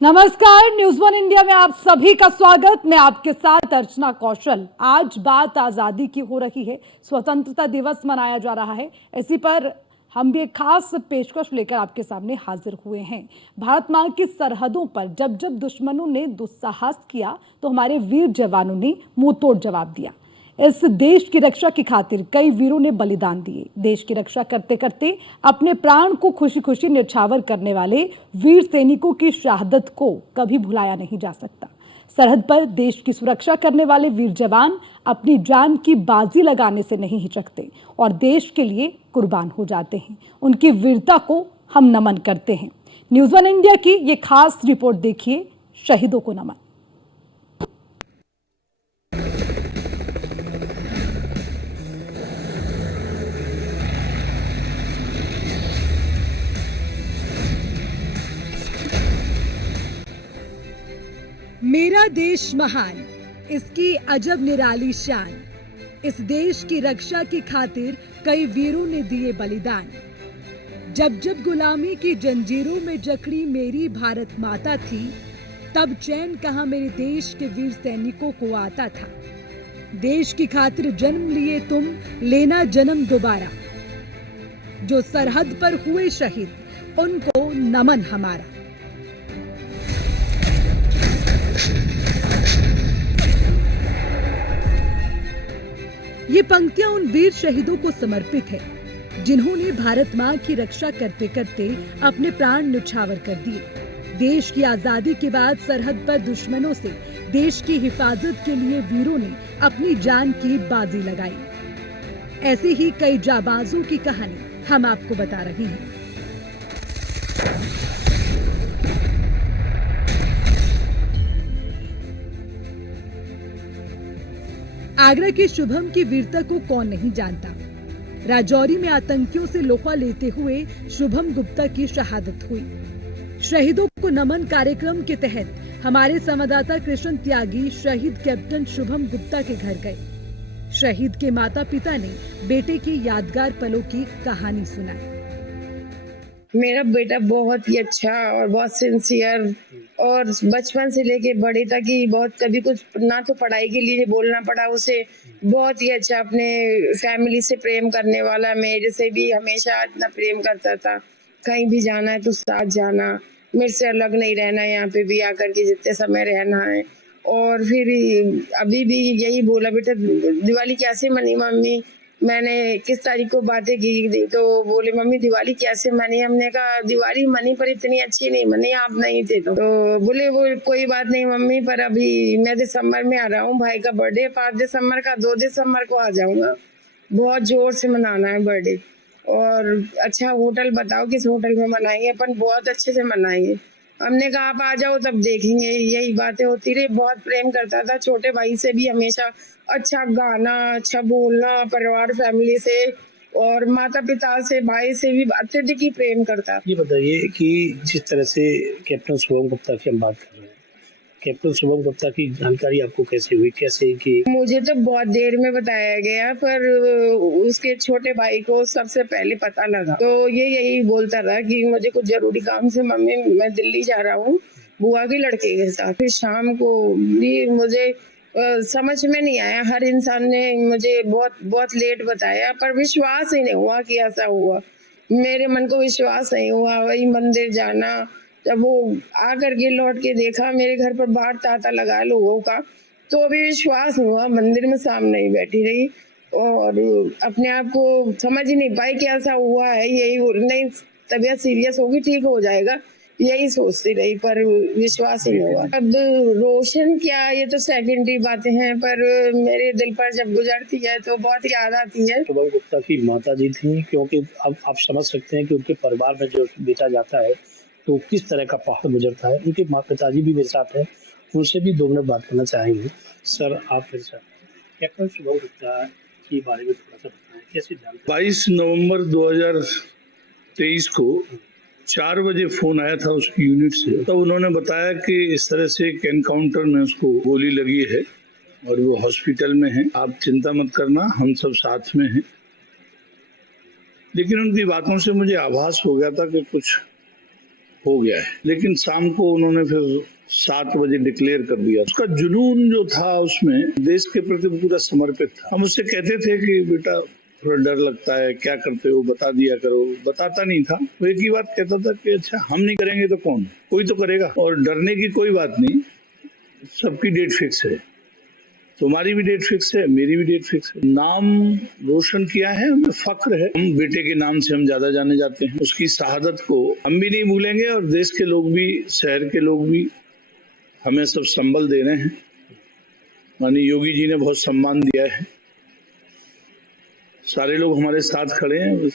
नमस्कार, news one India में आप सभी का स्वागत। मैं आपके साथ अर्चना कौशल। आज बात आजादी की हो रही है, स्वतंत्रता दिवस मनाया जा रहा है। इसी पर हम भी एक खास पेशकश लेकर आपके सामने हाजिर हुए हैं। भारत मां की सरहदों पर जब जब दुश्मनों ने दुस्साहस किया तो हमारे वीर जवानों ने मुंहतोड़ जवाब दिया। इस देश की रक्षा की खातिर कई वीरों ने बलिदान दिए। देश की रक्षा करते करते अपने प्राण को खुशी खुशी न्यौछावर करने वाले वीर सैनिकों की शहादत को कभी भुलाया नहीं जा सकता। सरहद पर देश की सुरक्षा करने वाले वीर जवान अपनी जान की बाजी लगाने से नहीं हिचकते और देश के लिए कुर्बान हो जाते हैं। उनकी वीरता को हम नमन करते हैं। न्यूज़ वन इंडिया की ये खास रिपोर्ट देखिए, शहीदों को नमन। मेरा देश महान, इसकी अजब निराली शान। इस देश की रक्षा की खातिर कई वीरों ने दिए बलिदान। जब जब गुलामी की जंजीरों में जकड़ी मेरी भारत माता थी, तब चैन कहाँ मेरे देश के वीर सैनिकों को आता था। देश की खातिर जन्म लिए तुम, लेना जन्म दोबारा। जो सरहद पर हुए शहीद, उनको नमन हमारा। ये पंक्तियां उन वीर शहीदों को समर्पित है जिन्होंने भारत मां की रक्षा करते करते अपने प्राण न्यौछावर कर दिए। देश की आजादी के बाद सरहद पर दुश्मनों से देश की हिफाजत के लिए वीरों ने अपनी जान की बाजी लगाई। ऐसे ही कई जाबाजों की कहानी हम आपको बता रहे हैं। आगरा के शुभम की वीरता को कौन नहीं जानता। राजौरी में आतंकियों से लोहा लेते हुए शुभम गुप्ता की शहादत हुई। शहीदों को नमन कार्यक्रम के तहत हमारे संवाददाता कृष्ण त्यागी शहीद कैप्टन शुभम गुप्ता के घर गए। शहीद के माता पिता ने बेटे की यादगार पलों की कहानी सुनाई। मेरा बेटा बहुत ही अच्छा और बहुत सिंसियर और बचपन से लेके बड़े तक ही बहुत, कभी कुछ ना तो पढ़ाई के लिए बोलना पड़ा उसे। बहुत ही अच्छा, अपने फैमिली से प्रेम करने वाला, मेरे से भी हमेशा इतना प्रेम करता था। कहीं भी जाना है तो साथ जाना, मेरे से अलग नहीं रहना, यहाँ पे भी आकर के जितने समय रहना है। और फिर अभी भी यही बोला, बेटा दिवाली कैसे मनी मम्मी, मैंने किस तारीख को बातें की तो बोले मम्मी दिवाली कैसे मनी। हमने कहा दिवाली मनी पर इतनी अच्छी नहीं मनी, आप नहीं थे तो बोले वो कोई बात नहीं मम्मी, पर अभी मैं दिसंबर में आ रहा हूँ, भाई का बर्थडे 5 दिसंबर का, 2 दिसंबर को आ जाऊंगा। बहुत जोर से मनाना है बर्थडे, और अच्छा होटल बताओ किस होटल में मनाएंगे। अपन बहुत अच्छे से मनाएंगे। हमने कहा आप आ जाओ तब देखेंगे। यही बातें होती रही। बहुत प्रेम करता था, छोटे भाई से भी हमेशा अच्छा गाना, अच्छा बोलना, परिवार फैमिली से और माता पिता से, भाई से भी अत्यधिक ही प्रेम करता। ये बताइए कि जिस तरह से कैप्टन शुभम गुप्ता की हम बात कर रहे हैं, कैप्टन शुभम गुप्ता की जानकारी आपको कैसे हुई, कैसे कि? मुझे तो बहुत देर में बताया गया, पर उसके छोटे भाई को सबसे पहले पता लगा तो ये यही बोलता रहा कि मुझे कुछ जरूरी काम से मम्मी मैं दिल्ली जा रहा हूँ बुआ के लड़के के साथ। फिर शाम को भी मुझे समझ में नहीं आया। हर इंसान ने मुझे बहुत बहुत लेट बताया, पर विश्वास ही नहीं हुआ कि ऐसा हुआ। मेरे मन को विश्वास नहीं हुआ। वही मंदिर जाना, जब वो आकर के लौट के देखा मेरे घर पर बाहर तांता लगा लोगों का, तो अभी विश्वास नहीं हुआ। मंदिर में सामने ही बैठी रही और अपने आप को समझ ही नहीं पाई कि ऐसा हुआ है। यही नहीं, तबीयत सीरियस होगी, ठीक हो जाएगा, यही सोचती रही, पर विश्वास ही नहीं हुआ। अब रोशन क्या, ये तो सेकेंडरी बातें हैं, पर मेरे दिल पर जब गुजरती है तो बहुत याद आती है। शुभम गुप्ता की माता जी थी, क्योंकि अब आप समझ सकते हैं कि उनके परिवार में जो बेटा जाता है तो किस तरह का पहाड़ गुजरता है। उनके माँ पिताजी भी मेरे साथ हैं, उनसे भी 2 मिनट बात करना चाहेंगे। सर आप मेरे साथ कैप्टन शुभम गुप्ता के बारे में थोड़ा सा बताएं, कैसे जानते? 22 नवंबर 2023 को 4 बजे फोन आया था उसकी यूनिट से। तो उन्होंने बताया कि इस तरह से एक एनकाउंटर में उसको गोली लगी है और वो हॉस्पिटल में है, आप चिंता मत करना, हम सब साथ में हैं। लेकिन उनकी बातों से मुझे आभास हो गया था कि कुछ हो गया है। लेकिन शाम को उन्होंने फिर 7 बजे डिक्लेयर कर दिया। उसका जुनून जो था उसमें देश के प्रति पूरा समर्पित था। हम उससे कहते थे कि बेटा थोड़ा डर लगता है, क्या करते हो बता दिया करो, बताता नहीं था। वो एक ही बात कहता था कि अच्छा हम नहीं करेंगे तो कौन, कोई तो करेगा। और डरने की कोई बात नहीं, सबकी डेट फिक्स है, तुम्हारी भी डेट फिक्स है, मेरी भी डेट फिक्स है। नाम रोशन किया है, हमें फक्र है। हम बेटे के नाम से हम ज्यादा जाने जाते हैं। उसकी शहादत को हम भी नहीं भूलेंगे और देश के लोग भी, शहर के लोग भी हमें सब संबल दे रहे हैं। माननीय योगी जी ने बहुत सम्मान दिया है, सारे लोग हमारे साथ खड़े हैं।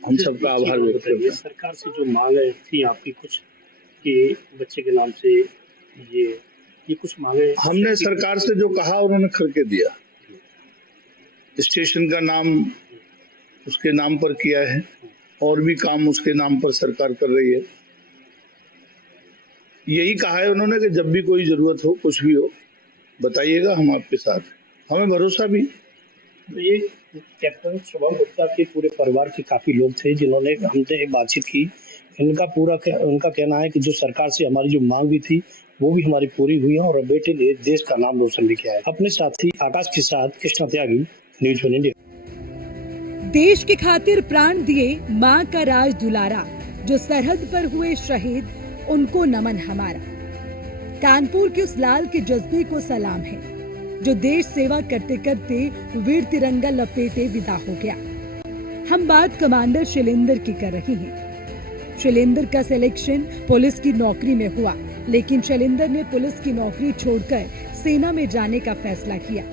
हम सबका आभार व्यक्त करते हैं। सरकार से जो मांगे थी आपकी कुछ कि बच्चे के नाम से ये कुछ मांगे हमने सरकार से जो कहा उन्होंने करके दिया। स्टेशन का नाम उसके नाम पर किया है और भी काम उसके नाम पर सरकार कर रही है। यही कहा है उन्होंने कि जब भी कोई जरूरत हो, कुछ भी हो, बताइएगा, हम आपके साथ हैं। हमें भरोसा भी। तो ये कैप्टन शुभम गुप्ता के पूरे परिवार के काफी लोग थे जिन्होंने हमसे बातचीत की। उनका कहना है कि जो सरकार से हमारी जो मांग भी थी वो भी हमारी पूरी हुई है और बेटे ने देश का नाम रोशन भी किया है। अपने साथी आकाश के साथ कृष्णा त्यागी, न्यूज़ 1 इंडिया। देश की खातिर प्राण दिए मां का राज दुलारा, जो सरहद पर हुए शहीद, उनको नमन हमारा। कानपुर के उस लाल के जज्बे को सलाम है जो देश सेवा करते करते वीर तिरंगा लपेटे विदा हो गया। हम बात कमांडर शैलेंद्र की कर रही हैं। शैलेंद्र का सिलेक्शन पुलिस की नौकरी में हुआ, लेकिन शैलेंद्र ने पुलिस की नौकरी छोड़कर सेना में जाने का फैसला किया।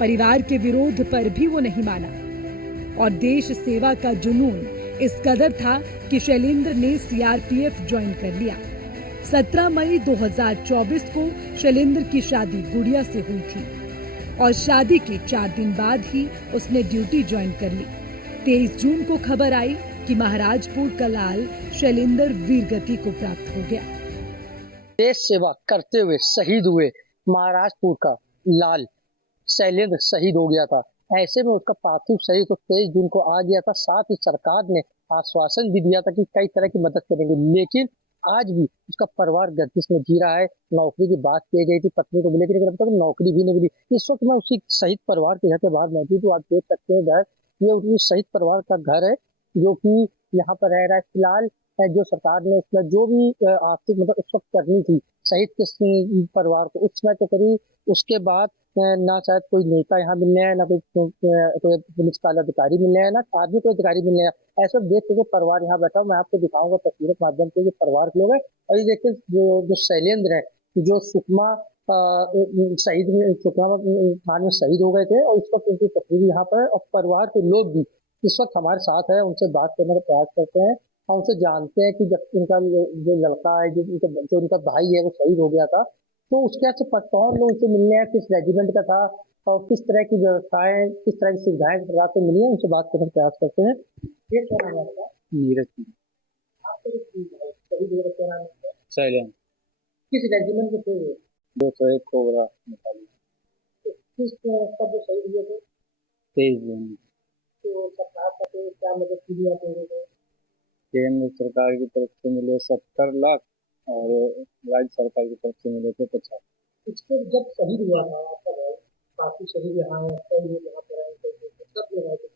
परिवार के विरोध पर भी वो नहीं माना और देश सेवा का जुनून इस कदर था कि शैलेंद्र ने सीआरपीएफ ज्वाइन कर लिया। 17 मई 2024 को शैलेंद्र की शादी गुड़िया से हुई थी और शादी के 4 दिन बाद ही उसने ड्यूटी ज्वाइन कर ली। 23 जून को खबर आई कि महाराजपुर का लाल शैलेंद्र वीरगति को प्राप्त हो गया। देश सेवा करते हुए शहीद हुए महाराजपुर का लाल शैलेंद्र शहीद हो गया था। ऐसे में उसका पार्थिव शरीर तो 23 जून को आ गया था। साथ ही सरकार ने आश्वासन भी दिया था कि कई तरह की मदद करेंगे, लेकिन आज भी उसका परिवार गर्दिश में जी रहा है। नौकरी की बात की गई थी, पत्नी को मिलेगी, लेकिन अब तक नौकरी भी नहीं मिली। इस वक्त मैं उसी शहीद परिवार के घर के बाहर मौजूद हूँ। आप देख सकते हैं घर, ये उसी शहीद परिवार का घर है जो कि यहाँ पर रह रहा है। फिलहाल जो सरकार ने उसमें जो भी आर्थिक मदद उस वक्त करनी थी शहीद के परिवार को, उस समय तो करी। उसके बाद ना शायद कोई नेता यहाँ मिलने आया, ना कोई पुलिस का अधिकारी मिलने आया, ना आदमी कोई अधिकारी मिलने आया। ऐसा देख के परिवार यहाँ बैठा हूँ। मैं आपको दिखाऊंगा तस्वीरों के माध्यम से, ये परिवार के लोग हैं। और ये देखिए जो शैलेंद्र है, जो सुकमा शहीद सुकमा थाने में शहीद हो गए थे और इस वक्त उनकी तस्वीर यहाँ पर। और परिवार के लोग भी इस वक्त हमारे साथ है, उनसे बात करने का प्रयास करते हैं और उनसे जानते हैं कि जब उनका जो लड़का है, जो उनका भाई है, वो शहीद हो गया था, तो उसके से कौन लोग उनसे मिलने हैं, किस रेजिमेंट का था और किस तरह की व्यवस्थाएं, किस तरह की सुविधाएं प्रदान से मिली है, उनसे बात करने का प्रयास करते हैं। ये क्या नाम है आपका? नीरज। आपका शहीद हुआ क्या नाम है? शैलेंद्र। किस रेजिमेंट में थे? 201 कोबरा नेपाली। किस कब शहीद हुए थे? 23 जून। तो सरकार से क्या मदद की दी आप लोगों को? केंद्र सरकार की तरफ से मिले 70 लाख और राज्य सरकार की तरफ से मिले थे 50। इसके जब शहीद हुआ था आपका भाई, काफी शहीद यहाँ है, कई लोग यहाँ पर आए थे, सब लगाए थे।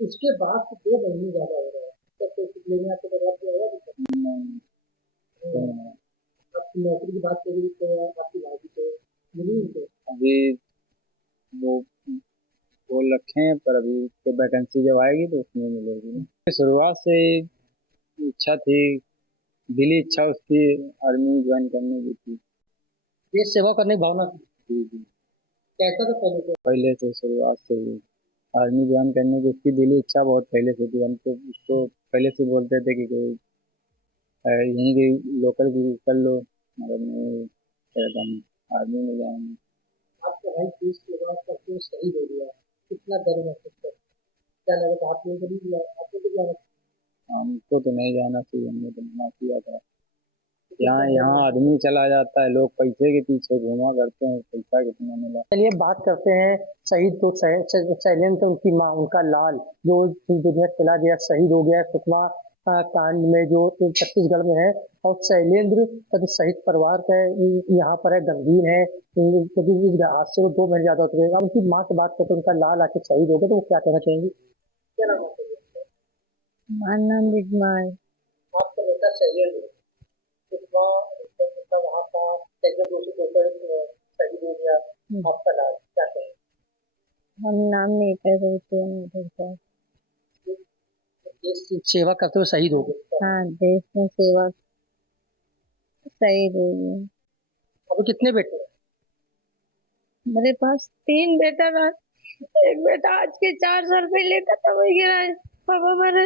उसके बाद 2 महीने ज्यादा हो रहा है, तब तो लेने आपको बर्बाद किया गया। आपकी नौकरी की बात करी तो आपकी भाभी को मिली उनको? अभी वो बोल रखे हैं, पर अभी तो वैकेंसी जब आएगी तो उसमें मिलेगी। शुरुआत से इच्छा थी, दिली इच्छा उसकी आर्मी ज्वाइन करने की थी। ये सेवा करने की भावना थी। कैसा था पहले से शुरुआत से ही आर्मी ज्वाइन करने की उसकी दिली इच्छा बहुत पहले से थी। हम तो उसको पहले से बोलते थे कि कोई यहीं की लोकल की कर लो, मगर नहीं हम आर्मी में जाएंगे। आपका भाई 30 के बाद तक शहीद हो गया, कितना डर महसूस करते? क्या लगा आप लोगों को नहीं दिया? आपको तो जाना, हमको तो नहीं जाना चाहिए, हमने तो मना किया था। यहाँ आदमी चला जाता है, लोग पैसे के पीछे घूमा करते हैं, पैसा कितना मिला। चलिए बात करते हैं शहीद तो शैलेंद्र, उनकी माँ, उनका लाल जो दुनिया चला गया, शहीद हो गया सुकमा कांड में जो छत्तीसगढ़ में है, और शैलेंद्र सहित परिवार का यहाँ पर है गंभीर है, क्योंकि इस हादसे को 2 महीने ज्यादा हो चुके हैं। अब उनकी माँ से बात करते, उनका लाल आके शहीद हो गया, तो वो क्या कहना चाहेंगी? क्या नाम है हमारा नाम बिजमाल। आपका बेटा शैलेंद्र कितना वहाँ का शहीद हो गया, आपका लाल, क्या कहेंगे? हम नाम नहीं कह सकते हैं उधर का। देश की सेवा करते हुए शहीद हो गए। हाँ, देश में सेवा सही रही। अब कितने बेटे हैं? मेरे पास 3 बेटा था। एक बेटा आज के 4 साल पहले खत्म हो गया है। पापा मेरे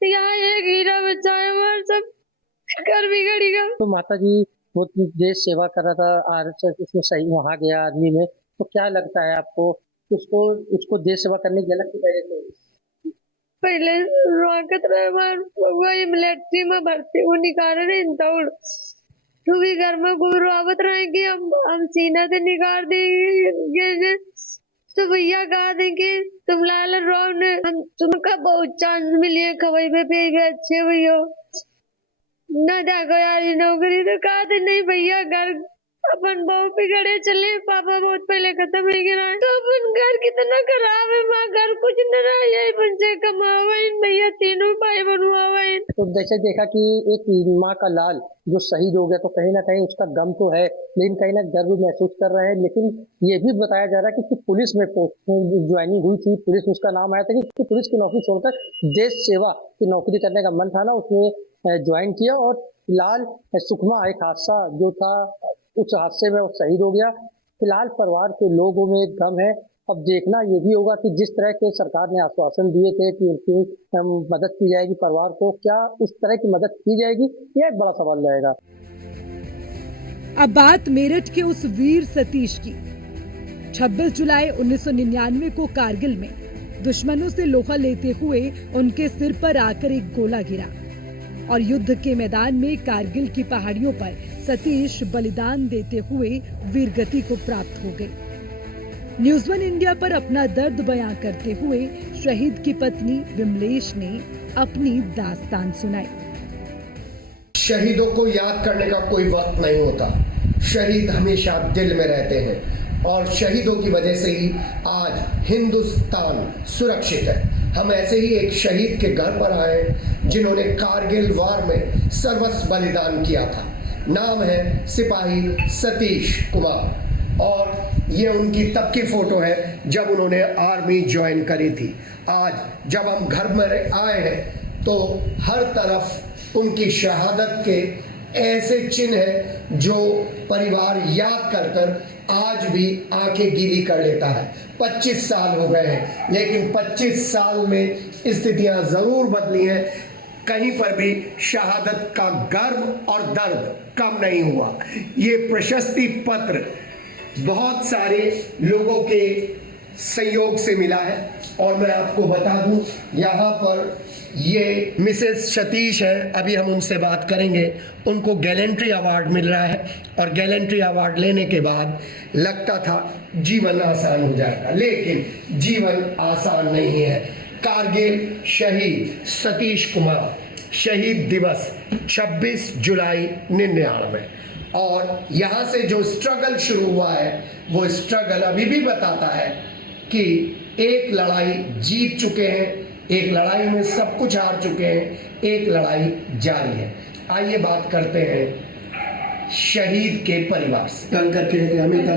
यहाँ एक हीरा बच्चा है, हमारा सब घर बिगड़ गया। तो माता जी वो देश सेवा कर रहा था, आरएसएस उसमें सही वहाँ गया आर्मी में, तो क्या लगता है आपको उसको देश सेवा करने की अलग की वजह से? पहले रोकत रहे बार बउआ ये मिलिट्री में भर्ती वो निकाल रहे इंदौर, तू भी घर में घुरावत रहे कि हम सीना से निकाल देंगे, तो भैया कहा देंगे तुम लाल राव ने हम तुमका बहुत चांस मिली है खवाई में पे अच्छे भैया न जागो यार ये नौकरी, तो कहा थे नहीं भैया घर अपन बहुत बिगड़े चले, पापा बहुत पहले खत्म हो गया तो अपन घर कितना खराब है, माँ घर कुछ न रहा, यही बच्चे कमावा भैया, तीनों भाई बनवावा। तो जैसे देखा कि एक माँ का लाल जो शहीद हो गया, तो कहीं ना कहीं उसका गम तो है, लेकिन कहीं ना गर्व महसूस कर रहे हैं। लेकिन ये भी बताया जा रहा है कि पुलिस में ज्वाइनिंग हुई थी, पुलिस उसका नाम आया था कि पुलिस की नौकरी छोड़कर देश सेवा की नौकरी करने का मन था ना, उसने ज्वाइन किया। और फिलहाल सुकमा एक हादसा जो था, उस हादसे में वो शहीद हो गया। फिलहाल परिवार के लोगों में एक गम है। अब देखना ये भी होगा कि जिस तरह के सरकार ने आश्वासन दिए थे कि उनकी मदद की जाएगी परिवार को, क्या उस तरह की मदद की जाएगी, यह एक बड़ा सवाल रहेगा। अब बात मेरठ के उस वीर सतीश की। 26 जुलाई 1999 को कारगिल में दुश्मनों से लोहा लेते हुए उनके सिर पर आकर एक गोला गिरा और युद्ध के मैदान में कारगिल की पहाड़ियों पर सतीश बलिदान देते हुए वीरगति को प्राप्त हो गए। न्यूज़ 1 इंडिया पर अपना दर्द बयां करते हुए शहीद की पत्नी विमलेश ने अपनी दास्तान सुनाई। शहीदों को याद करने का कोई वक्त नहीं होता, शहीद हमेशा दिल में रहते हैं और शहीदों की वजह से ही आज हिंदुस्तान सुरक्षित है। हम ऐसे ही एक शहीद के घर पर आए जिन्होंने कारगिल वार में सर्वस्व बलिदान किया था। नाम है सिपाही सतीश कुमार और ये उनकी तब की फोटो है जब उन्होंने आर्मी ज्वाइन करी थी। आज जब हम घर में आए हैं तो हर तरफ उनकी शहादत के ऐसे चिन्ह हैं जो परिवार याद कर कर आज भी आंखें गीली कर लेता है। 25 साल हो गए हैं, लेकिन 25 साल में स्थितियां जरूर बदली हैं। कहीं पर भी शहादत का गर्व और दर्द कम नहीं हुआ। ये प्रशस्ति पत्र बहुत सारे लोगों के संयोग से मिला है और मैं आपको बता दूं, यहाँ पर ये मिसेस सतीश है, अभी हम उनसे बात करेंगे। उनको गैलेंट्री अवार्ड मिल रहा है और गैलेंट्री अवार्ड लेने के बाद लगता था जीवन आसान हो जाएगा, लेकिन जीवन आसान नहीं है। कारगिल शहीद सतीश कुमार शहीद दिवस 26 जुलाई 99 और यहाँ से जो स्ट्रगल शुरू हुआ है वो स्ट्रगल अभी भी बताता है कि एक लड़ाई जीत चुके हैं, एक लड़ाई में सब कुछ हार चुके हैं, एक लड़ाई जारी है। आइए बात करते हैं शहीद के परिवार से। अमित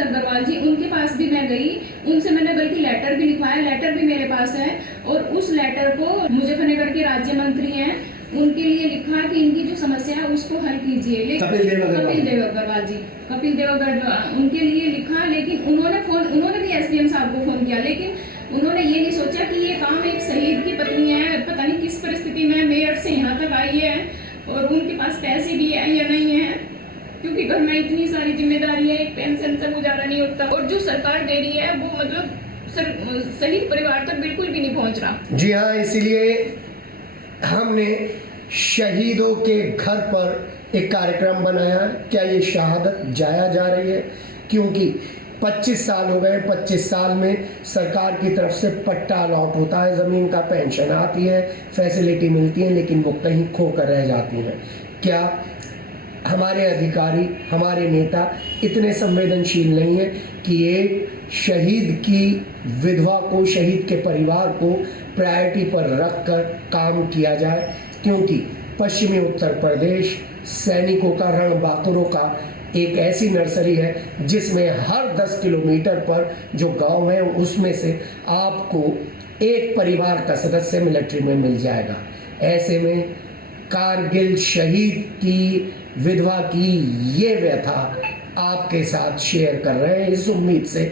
अग्रवाल जी, उनके पास भी मैं गई, उनसे मैंने बल्कि लेटर भी लिखवाया, लेटर भी मेरे पास है और उस लेटर को मुजफ्फरनगर के राज्य मंत्री हैं उनके लिए लिखा कि इनकी जो समस्या है उसको हल कीजिए। कपिल देव अग्रवाल जी, कपिल देव अग्रवाल उनके लिए लिखा, लेकिन उन्होंने भी एसडीएम साहब को फोन किया, लेकिन उन्होंने ये नहीं सोचा कि ये काम एक शहीद की पत्नी है, पता नहीं किस परिस्थिति में मेरठ से यहाँ तक आई है और उनके पास पैसे भी है या नहीं है, क्योंकि घर में इतनी सारी जिम्मेदारी है, एक पेंशन से गुजारा नहीं होता और जो सरकार दे रही है वो मतलब शहीद परिवार तक बिल्कुल भी नहीं पहुँच रहा। जी हाँ, इसीलिए हमने शहीदों के घर पर एक कार्यक्रम बनाया। क्या ये शहादत जाया जा रही है? क्योंकि 25 साल हो गए, 25 साल में सरकार की तरफ से पट्टा अलॉट होता है, ज़मीन का पेंशन आती है, फैसिलिटी मिलती है, लेकिन वो कहीं खो कर रह जाती हैं। क्या हमारे अधिकारी, हमारे नेता इतने संवेदनशील नहीं है कि एक शहीद की विधवा को, शहीद के परिवार को प्रायोरिटी पर रखकर काम किया जाए? क्योंकि पश्चिमी उत्तर प्रदेश सैनिकों का, रणबांकुरों का एक ऐसी नर्सरी है जिसमें हर 10 किलोमीटर पर जो गांव है उसमें से आपको एक परिवार का सदस्य मिलिट्री में मिल जाएगा। ऐसे में कारगिल शहीद की विधवा की ये व्यथा आपके साथ शेयर कर रहे हैं, इस उम्मीद से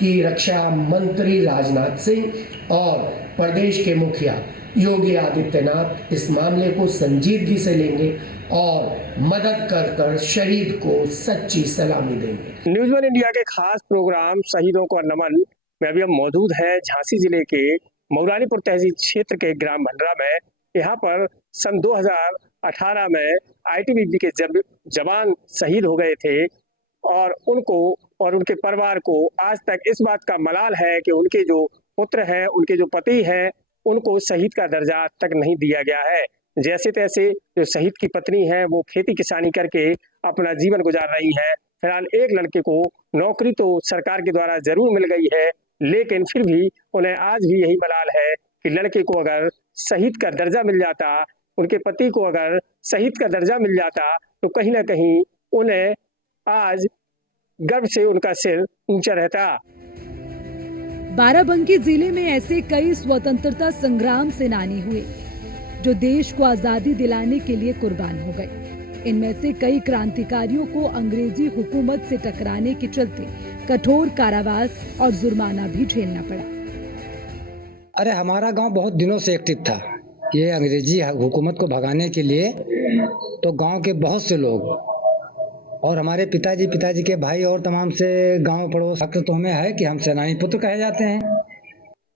कि रक्षा मंत्री राजनाथ सिंह और प्रदेश के मुखिया योगी आदित्यनाथ इस मामले को संजीदगी से लेंगे और मदद कर शहीद को सच्ची सलामी देंगे। न्यूज़ वन इंडिया के खास प्रोग्राम शहीदों को नमन में अभी हम मौजूद है झांसी जिले के मऊरानीपुर तहसील क्षेत्र के ग्राम भंडरा में। यहाँ पर सन 2018 में आईटीबीपी के जवान शहीद हो गए थे और उनको और उनके परिवार को आज तक इस बात का मलाल है कि उनके जो पुत्र हैं, उनके जो पति हैं, उनको शहीद का दर्जा तक नहीं दिया गया है। जैसे तैसे जो शहीद की पत्नी है वो खेती किसानी करके अपना जीवन गुजार रही है। फिलहाल एक लड़के को नौकरी तो सरकार के द्वारा जरूर मिल गई है, लेकिन फिर भी उन्हें आज भी यही मलाल है कि लड़के को अगर शहीद का दर्जा मिल जाता, उनके पति को अगर शहीद का दर्जा मिल जाता तो कहीं ना कहीं उन्हें आज गर्व से उनका सिर ऊंचा रहता। बाराबंकी जिले में ऐसे कई स्वतंत्रता संग्राम सेनानी हुए जो देश को आजादी दिलाने के लिए कुर्बान हो गए। इनमें से कई क्रांतिकारियों को अंग्रेजी हुकूमत से टकराने के चलते कठोर कारावास और जुर्माना भी झेलना पड़ा। अरे हमारा गांव बहुत दिनों से एक्टिव था ये अंग्रेजी हुकूमत को भगाने के लिए। तो गांव के बहुत से लोग और हमारे पिताजी के भाई और तमाम से गांव पड़ोस हक तो हमें है कि हम सेनानी पुत्र कहे जाते हैं।